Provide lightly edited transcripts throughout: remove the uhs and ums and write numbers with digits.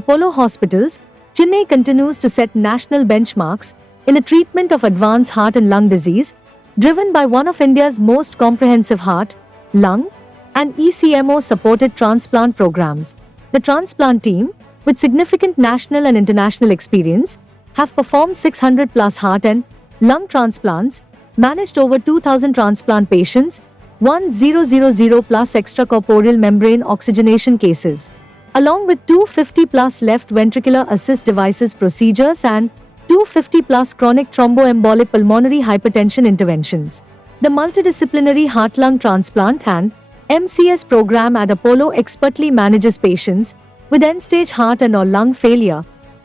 Apollo Hospitals, Chennai continues to set national benchmarks in the treatment of advanced heart and lung disease, driven by one of India's most comprehensive heart, lung, and ECMO-supported transplant programs. The transplant team, with significant national and international experience, have performed 600-plus heart and lung transplants, managed over 2,000 transplant patients, 1,000-plus extracorporeal membrane oxygenation cases, along with 250-plus left ventricular assist devices procedures and 250-plus chronic thromboembolic pulmonary hypertension interventions. The multidisciplinary heart-lung transplant and MCS program at Apollo expertly manages patients with end-stage heart and/or lung failure,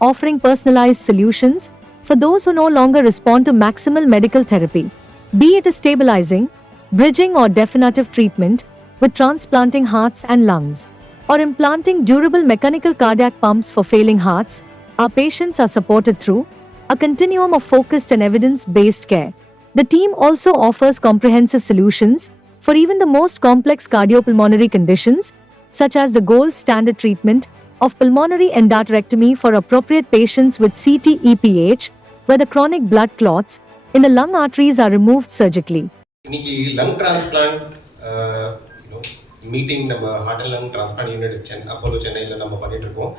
offering personalized solutions for those who no longer respond to maximal medical therapy. Be it a stabilizing, bridging or definitive treatment with transplanting hearts and lungs, or implanting durable mechanical cardiac pumps for failing hearts, our patients are supported through a continuum of focused and evidence-based care. The team also offers comprehensive solutions for even the most complex cardiopulmonary conditions, such as the gold standard treatment of pulmonary endarterectomy for appropriate patients with CTEPH, where the chronic blood clots in the lung arteries are removed surgically. இன்னைக்கு lung transplant meeting நம்ம heart and lung transplant unit Apollo சென்னையில் நம்ம பண்ணிட்டு இருக்கோம்.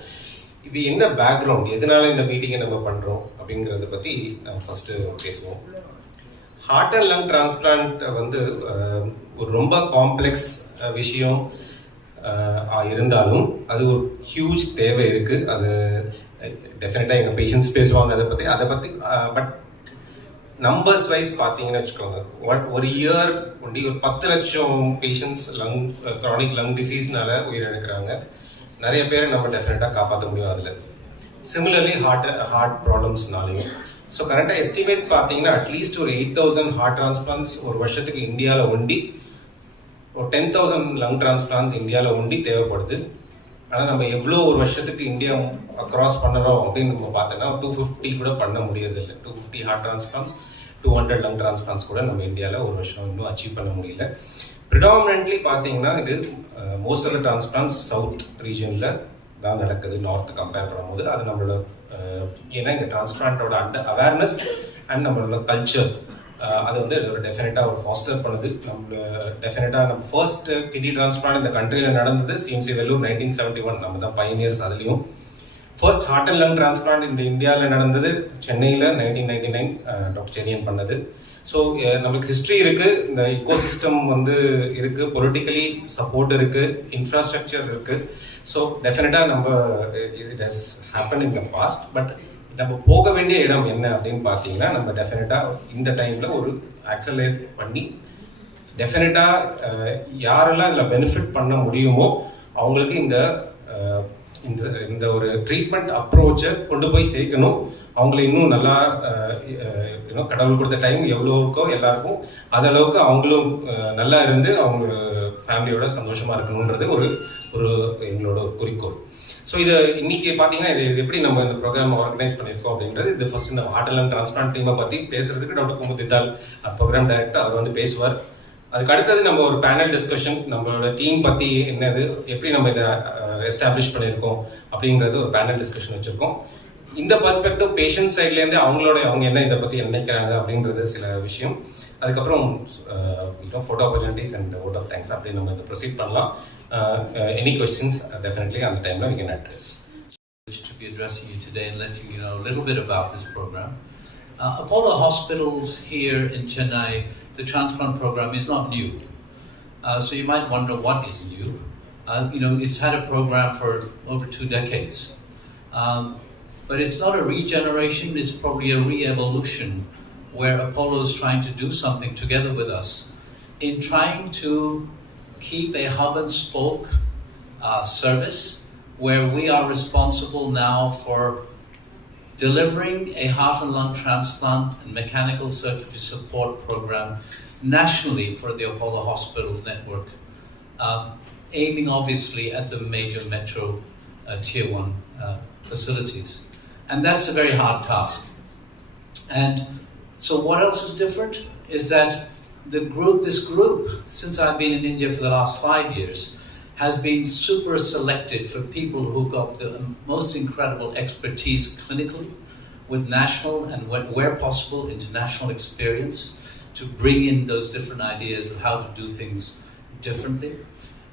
இது என்ன background, எதனால இந்த மீட்டிங்கை நம்ம பண்ணுறோம் அப்படிங்கிறத பற்றி நம்ம ஃபஸ்ட்டு பேசுவோம். ஹார்ட் அண்ட் லங் டிரான்ஸ்பிளான்ட் வந்து ஒரு ரொம்ப காம்ப்ளெக்ஸ் விஷயம் இருந்தாலும் அது ஒரு ஹியூஜ் தேவை இருக்குது. அது டெஃபினட்டாக எங்கள் பேஷண்ட்ஸ் பேசுவாங்க அதை பற்றி பட் நம்பர்ஸ் வைஸ் பார்த்தீங்கன்னு வச்சுக்கோங்க, ஒரு இயர் ஒண்டி ஒரு 10 லட்சம் பேஷண்ட்ஸ் க்ரானிக் லங் டிசீஸ்னால உயிரிழக்கிறாங்க. நிறைய பேரை நம்ம டெஃபினட்டாக காப்பாற்ற முடியும் அதில். சிமிலர்லி ஹார்ட் ப்ராப்ளம்ஸ்னாலையும். ஸோ கரெக்டாக எஸ்டிமேட் பார்த்தீங்கன்னா அட்லீஸ்ட் ஒரு 8,000 ஹார்ட் டிரான்ஸ்பிளான்ஸ் ஒரு வருஷத்துக்கு இந்தியாவில் ஒண்டி, ஒரு 10,000 லங் டிரான்ஸ்பிளான்ஸ் இந்தியாவில் ஒண்டி தேவைப்படுது. ஆனால் நம்ம எவ்வளோ ஒரு வருஷத்துக்கு இந்தியா அக்ராஸ் பண்ணுறோம் அப்படின்னு நம்ம பார்த்தோன்னா 250 கூட பண்ண முடியறதில்லை. 250 ஹார்ட் டிரான்ஸ்பிளான்ஸ், 200 லங் டிரான்ஸ்பிளான்ஸ் கூட நம்ம இந்தியாவில் ஒரு வருஷம் இன்னும் அச்சீவ் பண்ண முடியல. ப்ரிடாமினன்ட்லி பார்த்தீங்கன்னா இது most of the transplants south ரீஜனில் தான் நடக்குது, நார்த் கம்பேர் பண்ணும்போது. அது நம்மளோட ஏன்னா இங்கே டிரான்ஸ்பிளான்ட்டோட அவேர்னஸ் அண்ட் நம்மளோட கல்ச்சர் அது வந்து டெஃபினட்டாக ஒரு ஃபாஸ்டர் பண்ணுது. டெஃபினட்டாக நம்ம ஃபர்ஸ்ட் கிட்னி டிரான்ஸ்பிளான்ட் இந்த கண்ட்ரியில் நடந்தது சிஎம்சி வெல்லூர் 1971. நம்ம தான் பைனியர்ஸ். அதுலேயும் first heart and lung transplant இந்த இந்தியாவில் நடந்தது சென்னையில் 1999 டாக்டர் செரியன் பண்ணது. ஸோ நம்மளுக்கு ஹிஸ்ட்ரி இருக்குது, இந்த இக்கோசிஸ்டம் வந்து இருக்குது, பொலிட்டிக்கலி சப்போர்ட் இருக்குது, இன்ஃப்ராஸ்ட்ரக்சர் இருக்குது. ஸோ டெஃபினட்டாக நம்ம it has happen in the past. But நம்ம போக வேண்டிய இடம் என்ன அப்படின்னு பார்த்தீங்கன்னா, நம்ம டெஃபினட்டாக இந்த டைமில் ஒரு ஆக்சலரேட் பண்ணி டெஃபினட்டாக யாரெல்லாம் இதில் பெனிஃபிட் பண்ண முடியுமோ அவங்களுக்கு இந்த இந்த ஒரு ட்ரீட்மெண்ட் அப்ரோச்சை கொண்டு போய் சேர்க்கணும். அவங்கள இன்னும் நல்லா கடவுள் கொடுத்த டைம் எவ்வளோக்கோ எல்லாருக்கும் அதளவுக்கு அவங்களும் நல்லா இருந்து அவங்க ஃபேமிலியோட சந்தோஷமாக இருக்கணுன்றது ஒரு எங்களோட குறிக்கோள். ஸோ இது இன்னைக்கு பார்த்தீங்கன்னா இது எப்படி நம்ம இந்த ப்ரோக்ராம் ஆர்கனைஸ் பண்ணியிருக்கோம் அப்படின்றது இது ஃபர்ஸ்ட் இந்த ஹார்ட் அண்ட் லங் டிரான்ஸ்பிளான்ட் டீமை பற்றி பேசுறதுக்கு doctor Kumud Dhital program director அவர் வந்து பேசுவார். அதுக்கு அடுத்தது நம்ம ஒரு பேனல் டிஸ்கஷன், நம்மளோட டீம் பற்றி என்னது, எப்படி நம்ம இதை எஸ்டாப்ளிஷ் பண்ணியிருக்கோம் அப்படின்றது ஒரு பேனல் டிஸ்கஷன் வச்சுருக்கோம். இந்த பர்ஸ்பெக்டிவ் பேஷண்ட் சைட்லேருந்து அவங்க என்ன இதை பற்றி நினைக்கிறாங்க அப்படின்றது சில விஷயம். அதுக்கப்புறம் photo opportunities and vote of thanks அப்படி நம்ம இதை ப்ரொசீட் பண்ணலாம். Any questions, definitely on the time we can address. I wish to be addressing you today and letting you know a little bit about this program. Apollo Hospitals here in Chennai, the transplant program is not new. So you might wonder what is new. It's had a program for over 2 decades. But it's not a regeneration, it's probably a re-evolution where Apollo is trying to do something together with us in trying to keep a hub and spoke service where we are responsible now for delivering a heart and lung transplant and mechanical circulatory support program nationally for the Apollo Hospitals network, aiming obviously at the major metro tier 1 facilities. And that's a very hard task. And so what else is different is that this group, since I've been in India for the last 5 years, has been super selected for people who got the most incredible expertise clinically, with national and where possible international experience to bring in those different ideas of how to do things differently.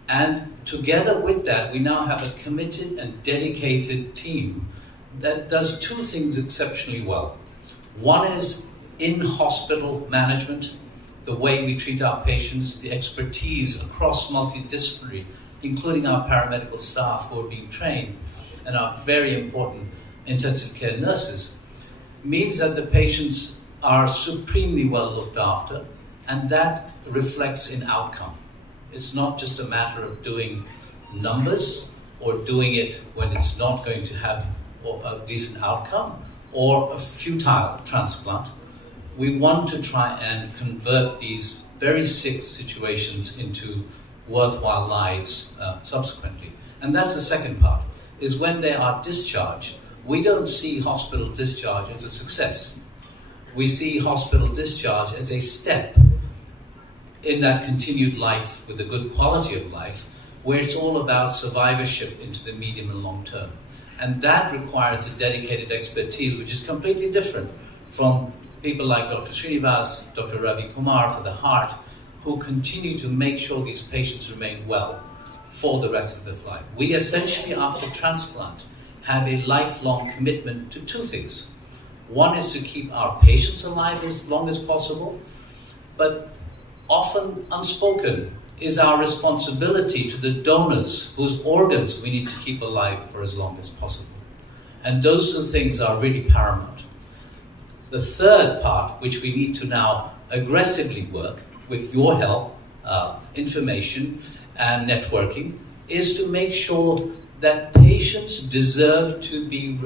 And together with that, we now have a committed and dedicated team that does two things exceptionally well. One is in-hospital management, the way we treat our patients, the expertise across multidisciplinary, including our paramedical staff who are being trained, and our very important intensive care nurses, means that the patients are supremely well looked after, and that reflects in outcome. It's not just a matter of doing numbers or doing it when it's not going to have a decent outcome or a futile transplant. We want to try and convert these very sick situations into worthwhile lives subsequently. And that's the second part, is when they are discharged, we don't see hospital discharge as a success. We see hospital discharge as a step in that continued life with a good quality of life, where it's all about survivorship into the medium and long term. And that requires a dedicated expertise, which is completely different from people like Dr. Srinivas, Dr. Ravi Kumar for the heart, who continue to make sure these patients remain well for the rest of their life. We essentially, after transplant, have a lifelong commitment to two things. One is to keep our patients alive as long as possible, but often unspoken is our responsibility to the donors whose organs we need to keep alive for as long as possible. And those two things are really paramount. The third part, which we need to now aggressively work with your help, information and networking, is to make sure that patients deserve to be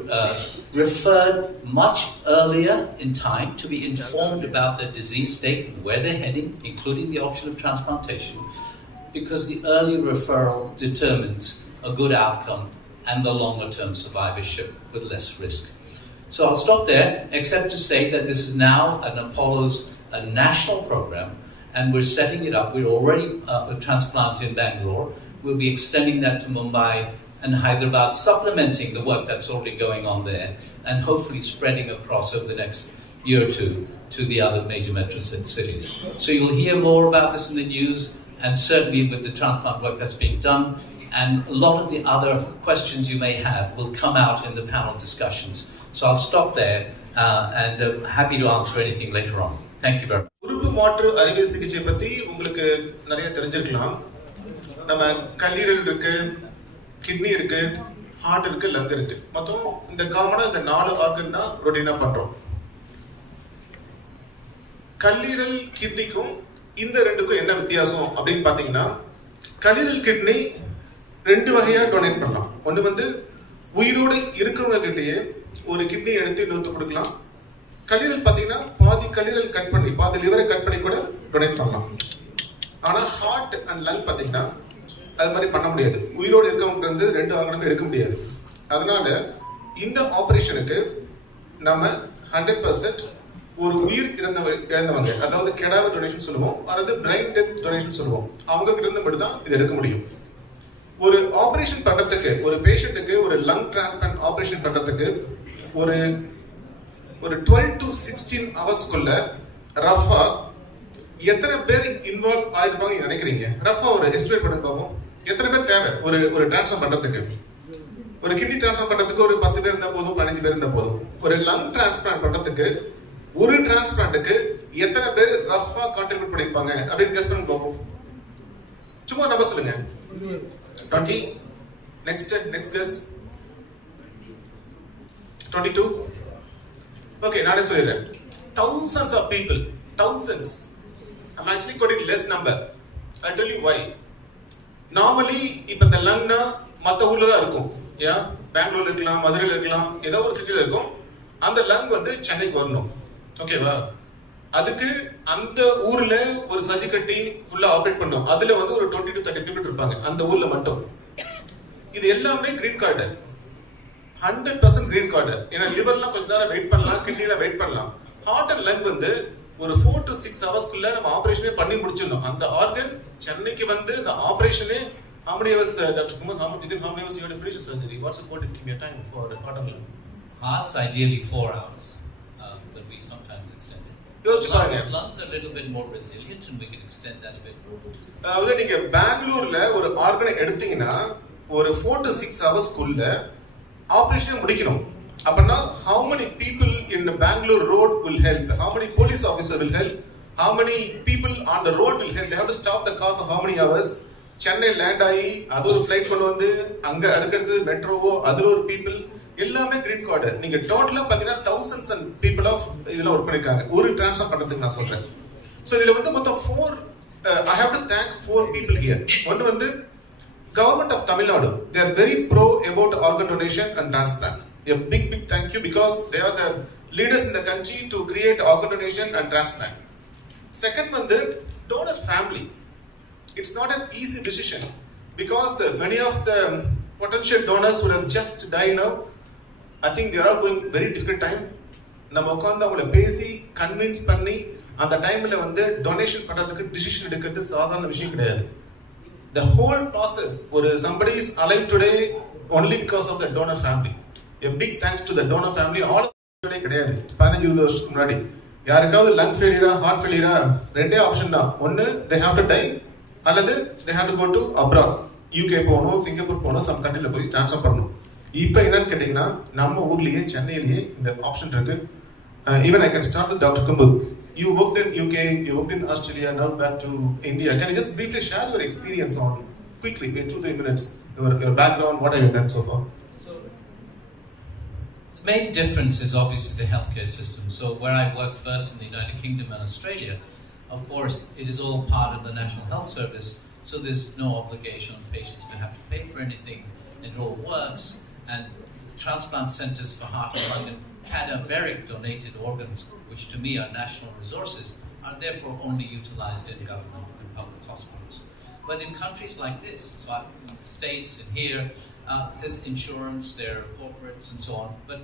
referred much earlier in time, to be informed about their disease state and where they're heading, including the option of transplantation, because the early referral determines a good outcome and the longer-term survivorship with less risk. So I'll stop there, except to say that this is now a national program, and we're setting it up. We're already a transplant in Bangalore. We'll be extending that to Mumbai and Hyderabad, supplementing the work that's already going on there, and hopefully spreading across over the next year or two to the other major metro cities. So you'll hear more about this in the news, and certainly with the transplant work that's being done, and a lot of the other questions you may have will come out in the panel discussions. So I'll stop there, and I'm happy to answer anything later on. Thank you very much. உறுப்பு மாற்று அறுவை சிகிச்சை பத்தி உங்களுக்கு நிறைய தெரிஞ்சிருக்கலாம். நம்ம கல்லீரல் இருக்கு, கிட்னி இருக்கு, ஹார்ட் இருக்கு, லங் இருக்கு. மொத்தம் இந்த காமனா இந்த 4 ஆர்கன் தான் ரொட்டீனா பண்றோம். கல்லீரல் கிட்னிக்கும் இந்த ரெண்டுக்கும் என்ன வித்தியாசம் அப்படின்னு பாத்தீங்கன்னா, கல்லீரல் கிட்னி 2 வகையா டொனேட் பண்ணலாம். ஒன்று வந்து உயிரோடு இருக்கிறவங்க கிட்டேயே ஒரு கிட்னி எடுத்து இன்னொருத்த கொடுக்கலாம். கல்லீரல் பார்த்தீங்கன்னா பாதி கல்லீரல் கட் பண்ணி, பாதி லிவரை கட் பண்ணி கூட டொனேட் பண்ணலாம். ஆனால் ஹார்ட் அண்ட் லங் பார்த்தீங்கன்னா அது மாதிரி பண்ண முடியாது. உயிரோடு இருக்கவங்க வந்து 2 ஆர்கனும் எடுக்க முடியாது. அதனால இந்த ஆப்ரேஷனுக்கு நம்ம 100% ஒரு உயிர் இழந்தவங்க, அதாவது கெடாவர் டொனேஷன் சொல்லுவோம், அல்லது பிரைன் டெத் டொனேஷன் சொல்லுவோம், அவங்க கிட்ட இருந்து மட்டும் தான் இது எடுக்க முடியும். ஒரு ஆப்ரேஷன் பண்றதுக்கு, ஒரு பேஷண்ட்டுக்கு ஒரு லங் டிரான்ஸ்பிளான்ட் ஆப்ரேஷன் பண்றதுக்கு ஒரு 12 to 16 ஹவர்ஸ்க்குள்ள ரஃபா எத்தனை பேர் இன்வால்வ் ஆயிருப்பாங்க நினைக்கிறீங்க? ரஃபா ஒரு எஸ்டிமேட் பண்ணி பார்ப்போம். எத்தனை பேர் தேவை ஒரு டிரான்ஸ்ஃபர் பண்றதுக்கு? ஒரு கிட்னி டிரான்ஸ்ஃபர் பண்றதுக்கு ஒரு 10 பேர் இருந்தா போதும், 15 பேர் இருந்தா போதும். ஒரு லங் டிரான்ஸ்பிளான்ட் பண்றதுக்கு ஒரு டிரான்ஸ்பிளான்ட்டுக்கு எத்தனை பேர் ரஃபா கான்ட்ரிபியூட் பண்ணிருப்பாங்க அப்படின்னு கெஸ் பண்ணி பார்ப்போம். சும்மா நம்பர் சொல்லுங்க. 20. Next guess. 22. Okay, நானே சொல்லிடுறேன். Thousands of people. Thousands. I'm actually quoting less number. I'll tell you why. Normally, இப்ப இந்த லங்னா மற்ற ஊர்ல தான் இருக்கும். பெங்களூர்ல இருக்கலாம், மதுரையில் இருக்கலாம், ஏதோ ஒரு சிட்டியில் இருக்கும். அந்த லங் வந்து சென்னைக்கு வரணும். ஓகேவா? அதுக்கு அந்த ஊர்ல ஒரு சர்ஜிக்கல் டீம் ஃபுல்லா ஆபரேட் பண்ணும். அதுல வந்து ஒரு 20 to 30 people இருப்பாங்க அந்த ஊர்ல மட்டும். இது எல்லாமே கிரீன் கார்டு, 100% கிரீன் கார்டு. ஏன்னா லிவர்லாம் கொஞ்ச நேரம் வெயிட் பண்ணலாம், கிட்னில வெயிட் பண்ணலாம். ஹார்ட் அண்ட் லங் வந்து ஒரு 4 to 6 ஹவர்ஸ்க்குள்ள நம்ம ஆபரேஷனே பண்ணி முடிச்சிடணும். அந்த ஆர்கன் சென்னைக்கு வந்து இந்த ஆபரேஷனே How many hours, Dr. Kumar, within how many hours you have to finish the surgery? What's the quote give your time for heart and lung? Heart's ideally 4 hours, but we sometimes extend it. Lungs are a little bit more resilient and we can extend that a bit more. அதாவது நீங்க பெங்களூர்ல ஒரு ஆர்கனை எடுத்தீங்கன்னா ஒரு 4 to 6 hours குள்ள operation முடிக்கணும். அப்பனா how many people in Bangalore road will help? How many police officer will help? How many people on the road will help? They have to stop the car for how many hours? Chennai land ஆகி அது ஒரு flight கொண்டு வந்து அங்க அடுக்கடுத்து மெட்ரோவோ அதுல ஒரு people எல்லாமே green card. நீங்க டோட்டலா பாத்தீங்கன்னா thousands and people of இதுல ஒர்க் பண்ணிருக்காங்க ஒரு டிரான்ஸ்ஃபர் பண்றதுக்கு நான் சொல்றேன். சோ இதுல வந்து மொத்தம் 4 I have to thank 4 people here. ஒன்னு வந்து government of Tamil Nadu. They are very pro about organ donation and transplant. A big thank you because they are the leaders in the country to create organ donation and transplant. Second வந்து donor family. It's not an easy decision because many of the potential donors would have just died now. I think they are all going very difficult time. நம்ம உட்கார்ந்து அவங்கள பேசி convince பண்ணி அந்த டைம்ல வந்து donation பண்றதுக்கு டிசிஷன் எடுக்கிறது சாதாரண விஷயம் கிடையாது. The whole process ஒரு somebody is alive today only because of the donor family. A big thanks to the donor family. All of them கிடையாது. 15-20 வருஷத்துக்கு முன்னாடி யாருக்காவது lung failure heart failure ரெண்டே ஆப்ஷன் தான். ஒன்னு they have to die அல்லது they have to go to abroad. UK போகணும், Singapore போகணும், சம் கண்ட்ரில போய் ட்ரான்ஸ்ஃபர் பண்ணணும். இப்போ என்னன்னு கேட்டீங்கன்னா நம்ம ஊர்லயே சென்னையிலேயே இந்த ஆப்ஷன் இருக்கு. Even I can start with Dr. Kumar. You worked in UK, you worked in Australia, now back to India. Can you just briefly share your experience on quickly, in 2-3 minutes, your background, what have you done so far? The main difference is obviously the healthcare system. So where I worked first in the United Kingdom and Australia, of course, it is all part of the National Health Service, so there's no obligation on patients to have to pay for anything. It all works, and transplant centers for heart and lung and cadaveric donated organs, which to me are national resources, are therefore only utilized in government and public hospitals. But in countries like this, so in the States and here, there's insurance, there are corporates and so on, but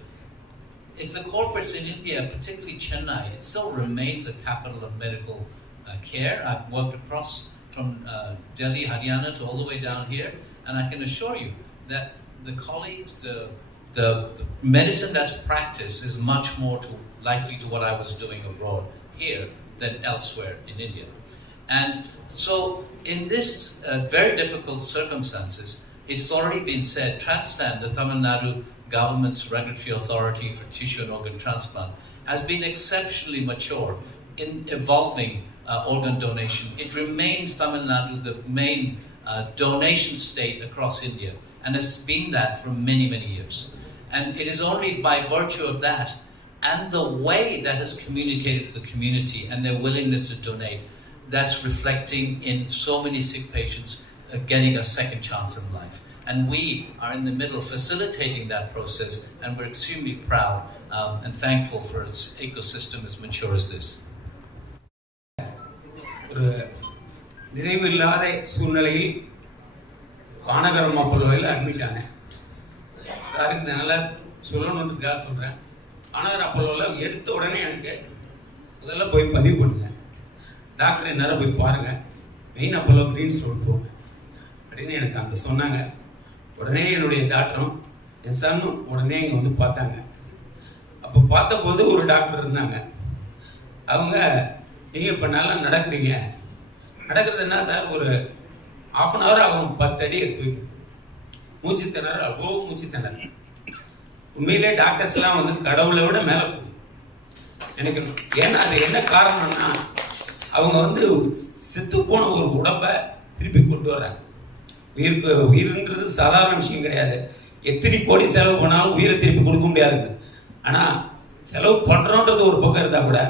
it's the corporates in India, particularly Chennai, it still remains a capital of medical care. I've worked across from Delhi, Haryana to all the way down here, and I can assure you that the colleagues, the medicine that's practiced is much more likely to what I was doing abroad here than elsewhere in India. And so in this very difficult circumstances, it's already been said, Transplant, the Tamil Nadu government's regulatory authority for tissue and organ transplant, has been exceptionally mature in evolving organ donation. It remains Tamil Nadu the main donation state across India and has been that for many, many years. And it is only by virtue of that and the way that is communicated to the community and their willingness to donate that's reflecting in so many sick patients getting a second chance in life. And we are in the middle facilitating that process, and we're extremely proud and thankful for its ecosystem as mature as this. நினைவில்லாத சூழ்நிலையில் கானகரம் அப்போலோவில் admit ஆனேன். Sir இந்த நல்லா சொல்லணுன்றதுக்காக சொல்கிறேன். கானகரம் அப்போலோவில் எடுத்த உடனே எனக்கு முதல்ல போய் பதிவு பண்ணுங்க, டாக்டர் எந்நேரம் போய் பாருங்கள், மெயின் அப்போலோ கிரீன்ஸ் ரோட் போங்க அப்படின்னு எனக்கு அங்கே சொன்னாங்க. உடனே என்னுடைய டாக்டரும் என் சன்னும் உடனே இங்கே வந்து பார்த்தாங்க. அப்போ பார்த்தபோது ஒரு டாக்டர் இருந்தாங்க. அவங்க நீங்கள் இப்போ நல்லா நடக்கிறீங்க, நடக்கிறது என்ன சார், ஒரு ½ an hour ஆகும் 10 அடி எடுத்து வைக்கிறது, மூச்சு திணறல், அவ்வளோ மூச்சு திணறல். உண்மையிலே டாக்டர்ஸ்லாம் வந்து கடவுளை விட மேலே போகும் எனக்கு. ஏன்னா அது என்ன காரணம்னா அவங்க வந்து செத்து போன ஒரு உடம்பை திருப்பி கொண்டு வர்றாங்க. உயிருன்றது சாதாரண விஷயம் கிடையாது. எத்தனை கோடி செலவு பண்ணாலும் உயிரை திருப்பி கொடுக்க முடியாது. ஆனால் செலவு பண்ணுறோன்றது ஒரு பக்கம் இருந்தால் கூட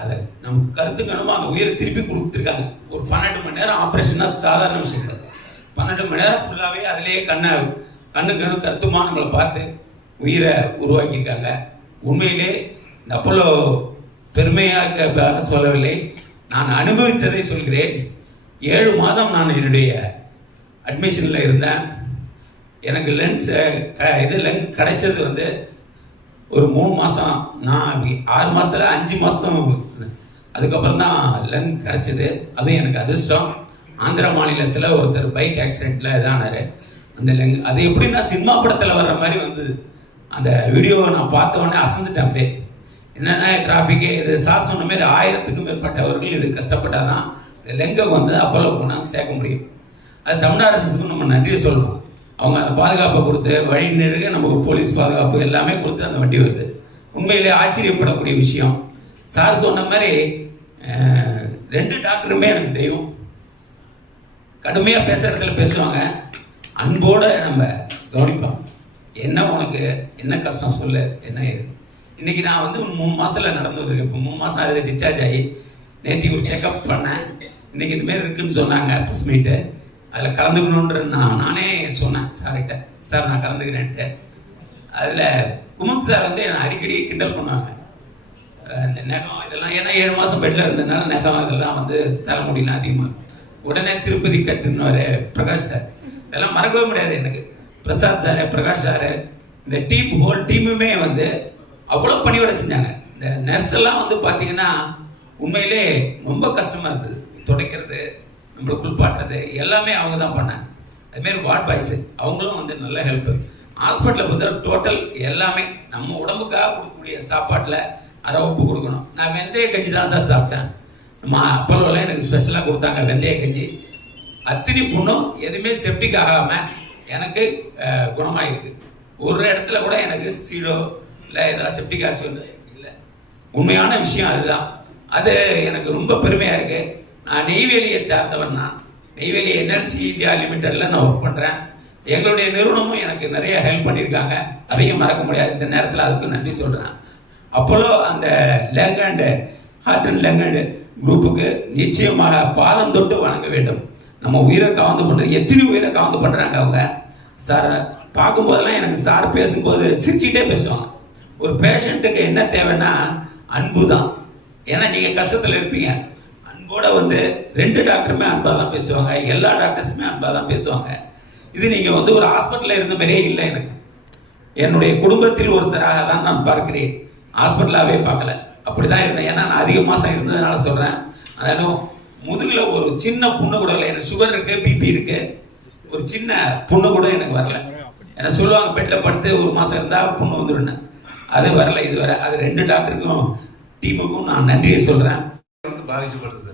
அதை நமக்கு கருத்துக்கணுமோ அந்த உயிரை திருப்பி கொடுத்துருக்காங்க. ஒரு 12 மணி நேரம் ஆப்ரேஷன்னா சாதாரண விஷயம் கிடையாது. 12 மணி நேரம் ஃபுல்லாகவே அதிலேயே கண்ணு கருத்துமா நம்மளை பார்த்து உயிரை உருவாக்கியிருக்காங்க. உண்மையிலே இந்த அப்போலோ பெருமையாக சொல்லவில்லை, நான் அனுபவித்ததை சொல்கிறேன். 7 மாதம் நான் என்னுடைய அட்மிஷனில் இருந்தேன். எனக்கு லங் கிடைச்சது வந்து ஒரு 3 மாதம். நான் 6 மாதத்தில் 5 மாதம் அதுக்கப்புறம் தான் லங் கிடைச்சது. அதுவும் எனக்கு அதிர்ஷ்டம். ஆந்திர மாநிலத்தில் ஒருத்தர் பைக் ஆக்சிடெண்ட்டில் இதானார். அந்த அது எப்படின்னா சினிமா படத்தில் வர்ற மாதிரி வந்தது. அந்த வீடியோவை நான் பார்த்த உடனே அசந்துட்டேன். அப்படியே என்னென்ன டிராஃபிக்கு இது சார் சொன்ன மாதிரி 1000க்கும் மேற்பட்டவர்கள் இது கஷ்டப்பட்டாதான் இந்த லெங்கை வந்து அப்போலோ போனால் சேர்க்க முடியும். அது தமிழ்நாடு அரசுக்கு நம்ம நன்றியை சொல்லணும். அவங்க அந்த பாதுகாப்பை கொடுத்து வழி நெடுக நமக்கு போலீஸ் பாதுகாப்பு எல்லாமே கொடுத்து அந்த வண்டி வருது. உண்மையிலே ஆச்சரியப்படக்கூடிய விஷயம். சார் சொன்ன மாதிரி 2 டாக்டருமே எனக்கு தெய்வம். கடுமையாக பேசுகிற இடத்துல பேசுவாங்க, அன்போடு நம்ம கவனிப்பாங்க. என்ன உனக்கு என்ன கஷ்டம் சொல்லு, என்ன இது. இன்றைக்கி நான் வந்து 3 மாதத்தில் நடந்து வந்திருக்கேன். இப்போ 3 மாதம் ஆகுது டிஸ்சார்ஜ் ஆகி. நேற்று ஒரு செக்கப் பண்ணேன். இன்றைக்கி இதுமாரி இருக்குதுன்னு சொன்னாங்க ப்ரெஸ் மீட்டு. அதில் கலந்துக்கணுன்ற நானே சொன்னேன் சார்கிட்ட, சார் நான் கலந்துக்கிறேன்ட்டு. அதில் குமுத் சார் வந்து என்னை அடிக்கடி கிண்டல் பண்ணுவாங்க. இந்த நெகம் இதெல்லாம், ஏன்னா 7 மாதம் பெட்டில் இருந்ததுனால நெகம் இதெல்லாம் வந்து தலைமுடியெல்லாம் அதிகமாக. உடனே திருப்பதி கட்டுன்னு பிரகாஷ் சார், இதெல்லாம் மறக்கவே முடியாது எனக்கு. பிரசாத் சார், பிரகாஷ் சார், இந்த ஹோல் டீமுமே வந்து அவ்வளோ பணியோட செஞ்சாங்க. இந்த நர்ஸ் எல்லாம் வந்து பார்த்தீங்கன்னா உண்மையிலே ரொம்ப கஷ்டமாக இருந்தது. துடைக்கிறது, நம்மளை குளிப்பாட்டுறது எல்லாமே அவங்க தான் பண்ணாங்க. அதுமாரி வார்ட் பாய்ஸு அவங்களும் வந்து நல்ல ஹெல்ப்பு. ஹாஸ்பிட்டலில் பொறுத்த டோட்டல் எல்லாமே நம்ம உடம்புக்காக கொடுக்கக்கூடிய சாப்பாட்டில் அரை உப்பு கொடுக்கணும். நான் வெந்தய கஞ்சி தான் சார் சாப்பிட்டேன். நம்ம அப்போலோவில் எனக்கு ஸ்பெஷலாக கொடுத்தாங்க வெந்தய கஞ்சி. அத்தனை புண்ணும் எதுவுமே செப்டிக் ஆகாமல் எனக்கு குணமாயிருக்கு. ஒரு இடத்துல கூட எனக்கு சீடோ இல்லை ஏதாவது செப்டிக் ஆச்சு இல்லை. உண்மையான விஷயம் அதுதான். அது எனக்கு ரொம்ப பெருமையாக இருக்குது. நான் நெய்வேலியை சார்ந்தவன். நான் நெய்வேலி என்எல்சி இந்தியா லிமிட்டடில் நான் ஒர்க் பண்ணுறேன். எங்களுடைய நிறுவனமும் எனக்கு நிறைய ஹெல்ப் பண்ணியிருக்காங்க. அதையும் மறக்க முடியாது. இந்த நேரத்தில் அதுக்கு நன்றி சொல்கிறேன். அப்போலோ அந்த lung and heart and lung and குரூப்புக்கு நிச்சயமாக பாதம் தொட்டு வணங்க வேண்டும். நம்ம உயிரை காவந்து பண்ணுறது, எத்தனை உயிரை காவந்து பண்ணுறாங்க அவங்க. சார் பார்க்கும்போதெல்லாம் எனக்கு சார் பேசும்போது சிரிச்சுக்கிட்டே பேசுவாங்க. ஒரு பேஷண்ட்டுக்கு என்ன தேவைன்னா அன்பு தான். ஏன்னா நீங்கள் கஷ்டத்தில் இருப்பீங்க. அன்போட வந்து 2 டாக்டருமே அன்பாக தான் பேசுவாங்க. எல்லா டாக்டர்ஸுமே அன்பாக தான் பேசுவாங்க. இது நீங்கள் வந்து ஒரு ஹாஸ்பிட்டலில் இருந்த மாதிரியே இல்லை. எனக்கு என்னுடைய குடும்பத்தில் ஒருத்தராக தான் நான் பார்க்கிறேன். ஹாஸ்பிட்டலாகவே பார்க்கல. அப்படி தான் இருந்தேன். ஏன்னா நான் அதிக மாதம் இருந்ததுனால சொல்கிறேன். அதனாலும் முதுகில் ஒரு சின்ன புண்ணு கூட இல்லை. எனக்கு சுகர் இருக்குது, பிபி இருக்குது. ஒரு சின்ன புண்ணு கூட எனக்கு வரல. ஏன்னா சொல்லுவாங்க பெட்டில் படுத்து 1 மாதம் இருந்தால் புண்ணு வந்துடுன்னு. அது வரல இது வர. அது 2 டாக்டருக்கும் டீமுக்கும் நான் நன்றியை சொல்கிறேன். வந்து பாதிக்கப்படுது.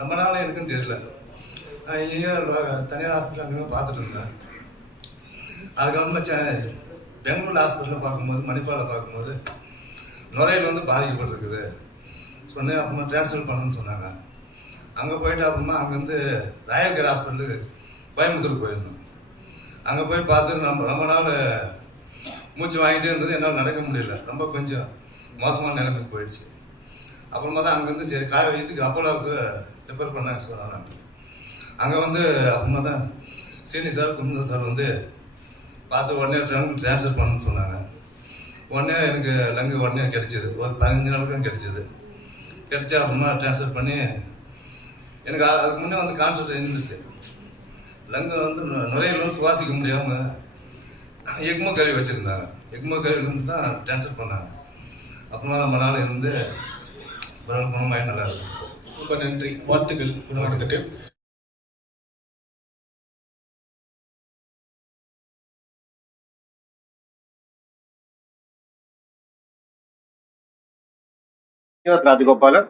ரொம்ப நாள் எனக்கும் தெரியல. நான் எங்கேயோ தனியார் ஹாஸ்பிட்டல் அங்கே பார்த்துட்டு இருந்தேன். அதுக்கப்புறமா பெங்களூர் ஹாஸ்பிட்டலில் பார்க்கும்போது, மணிப்பாலை பார்க்கும்போது நுரையில் வந்து பாதிக்கப்பட்டிருக்குது சொன்னேன். அப்புறமா ட்ரான்ஸ்ஃபர் பண்ணணும்னு சொன்னாங்க. அங்கே போயிட்டு அப்புறமா அங்கேருந்து ராயல் கேர் ஹாஸ்பிட்டலுக்கு கோயம்புத்தூர் போயிருந்தோம். அங்கே போய் பார்த்துட்டு ரொம்ப நாள் மூச்சு வாங்கிட்டே இருந்தது. என்னால் நடக்க முடியல. ரொம்ப கொஞ்சம் மோசமான நிலைமைக்கு போயிடுச்சு. அப்புறமா தான் அங்கேருந்து சரி இதுக்கு அப்போலோவுக்கு ரெஃபர் பண்ண சொன்னாங்க. அங்கே வந்து அப்புறமா தான் சீனி சார், குமுதா சார் வந்து பார்த்து உடனே லங்கு ட்ரான்ஸ்ஃபர் பண்ணணும்னு சொன்னாங்க. உடனே எனக்கு லங்கு உடனே கிடைச்சிது. ஒரு 15 நாளுக்கும் கிடைச்சிது. கிடைச்சா அப்புறமா ட்ரான்ஸ்ஃபர் பண்ணி எனக்கு அதுக்கு முன்னே வந்து கான்செப்ட் இருந்துச்சு. லங்கு வந்து நுரையீரலும் சுவாசிக்க முடியாமல் எக்மோ கருவி வச்சுருந்தாங்க. எக்மோ கருவிலேருந்து தான் ட்ரான்ஸ்ஃபர் பண்ணாங்க. அப்புறமா நம்ம நாள் இருந்து குணமாயி நல்லா இருக்கு. ரொம்ப நன்றி. வாழ்த்துக்கள் குணமாட்டத்துக்கு. Rajagopalan,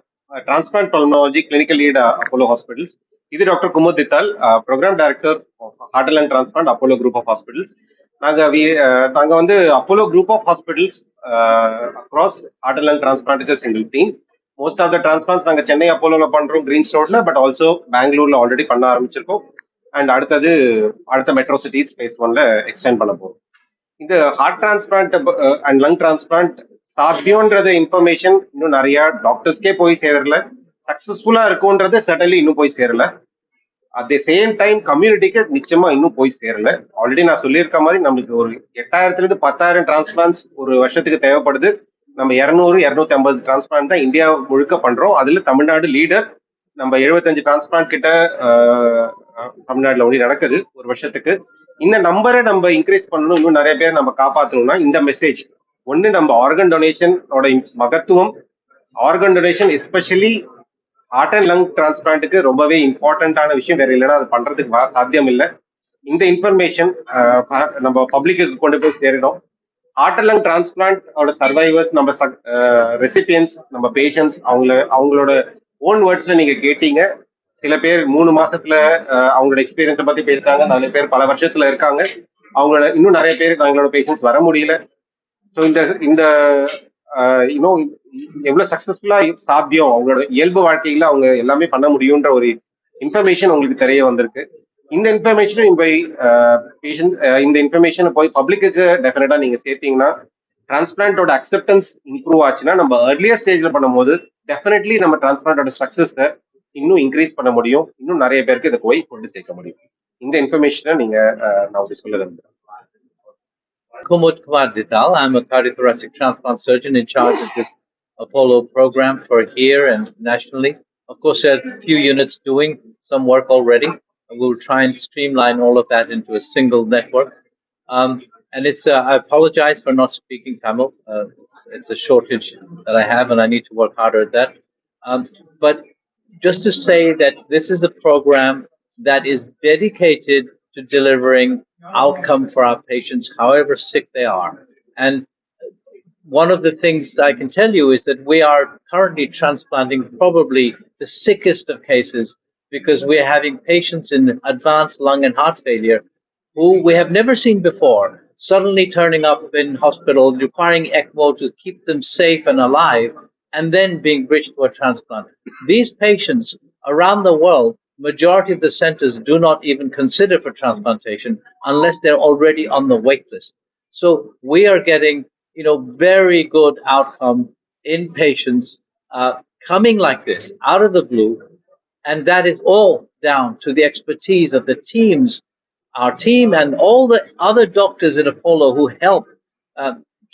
Transplant Pulmonology Clinical Lead Apollo Hospitals. இது doctor Kumud Dhital, program director heart and lung transplant Apollo group of hospitals. நாங்கள் வந்து Apollo group of hospitals across heart and lung டிரான்ஸ்பிளான்ட்டுக்கு single team. Most of the transplants நாங்கள் சென்னை அப்போலோவில் பண்ணுறோம், Green's ரோட்ல. But also பெங்களூர்ல already பண்ண ஆரம்பிச்சிருக்கோம். அண்ட் அடுத்த மெட்ரோ சிட்டிஸ் phase 1ல எக்ஸ்டெண்ட் பண்ண போகிறோம். இந்த heart transplant and lung transplant சாத்தியம்ன்றது இன்ஃபர்மேஷன் இன்னும் நிறைய டாக்டர்ஸ்க்கே போய் சேரல. சக்சஸ்ஃபுல்லா இருக்கும்ன்றது சடன்லி இன்னும் போய் சேரல. அட் தி சேம் டைம் கம்யூனிட்டிக்கு நிச்சயமா இன்னும் போய் சேரல. ஆல்ரெடி நான் சொல்லியிருக்க மாதிரி நம்மளுக்கு ஒரு 8000 to 10,000 டிரான்ஸ்பிளான்ஸ் ஒரு வருஷத்துக்கு தேவைப்படுது. நம்ம 200-250 டிரான்ஸ்பிளான்ட் தான் இந்தியா முழுக்க பண்றோம். அதுல தமிழ்நாடு லீடர். நம்ம 75 டிரான்ஸ்பிளான்ட் கிட்ட தமிழ்நாடுல ஒளி நடக்குது ஒரு வருஷத்துக்கு. இந்த நம்பரை நம்ம இன்க்ரீஸ் பண்ணணும், இன்னும் நிறைய பேர் நம்ம காப்பாற்றணும்னா இந்த மெசேஜ் ஒன்று, நம்ம ஆர்கன் டொனேஷனோட மகத்துவம். Organ donation especially heart and lung டிரான்ஸ்பிளான்ட்டுக்கு ரொம்பவே இம்பார்ட்டன்டான விஷயம், வேற இல்லைன்னா அது பண்றதுக்கு சாத்தியம் இல்லை. இந்த இன்ஃபர்மேஷன் நம்ம பப்ளிக்கு கொண்டு போய் சேரணும். Heart and lung transplant survivors, நம்ம ரெசிபியன்ஸ், நம்ம பேஷண்ட்ஸ் அவங்களோட ஓன் வேர்ட்ஸ்ல நீங்க கேட்டீங்க. சில பேர் 3 மாசத்துல அவங்களோட எக்ஸ்பீரியன்ஸை பத்தி பேசுறாங்க, நிறைய பேர் பல வருஷத்துல இருக்காங்க, அவங்களோட இன்னும் நிறைய பேர் எங்களோட பேஷண்ட்ஸ் வர முடியல. ஸோ இந்த இன்னும் எவ்வளவு சக்சஸ்ஃபுல்லா சாத்தியம், அவங்களோட இயல்பு வாழ்க்கையில அவங்க எல்லாமே பண்ண முடியும்ன்ற ஒரு இன்ஃபர்மேஷன் உங்களுக்கு தெரிய வந்திருக்கு. இந்த இன்ஃபர்மேஷன் பேஷண்ட் இந்த இன்ஃபர்மேஷனை போய் பப்ளிக்கு டெஃபினட்டா நீங்க சேர்த்தீங்கன்னா டிரான்ஸ்பிளான்டோட அக்செப்டன்ஸ் இம்ப்ரூவ் ஆச்சுன்னா நம்ம ஏர்லியர் ஸ்டேஜ்ல பண்ணும்போது டெஃபினெட்லி நம்ம டிரான்ஸ்பிளான்டோட சக்சஸை இன்னும் இன்க்ரீஸ் பண்ண முடியும், இன்னும் நிறைய பேருக்கு இதை போய் கொண்டு சேர்க்க முடியும். இந்த இன்ஃபர்மேஷனை நீங்க நான் உங்களுக்கு சொல்ல விரும்புறேன். Kumud Kumar Dital. I'm a cardiothoracic transplant surgeon in charge of this Apollo program for here and nationally. Of course, there are a few units doing some work already. We'll try and streamline all of that into a single network. And I apologize for not speaking Tamil. It's a shortage that I have, and I need to work harder at that. But just to say that this is a program that is dedicated to delivering outcome for our patients, however sick they are. And one of the things I can tell you is that we are currently transplanting probably the sickest of cases, because we're having patients in advanced lung and heart failure who we have never seen before, suddenly turning up in hospital, requiring ECMO to keep them safe and alive, and then being bridged to a transplant. These patients around the world, majority of the centers do not even consider for transplantation unless they're already on the wait list. So we are getting, very good outcome in patients coming like this out of the blue, and that is all down to the expertise of the teams, our team, and all the other doctors in Apollo who help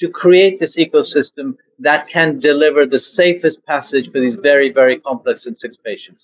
to create this ecosystem that can deliver the safest passage for these very, very complex and sick patients.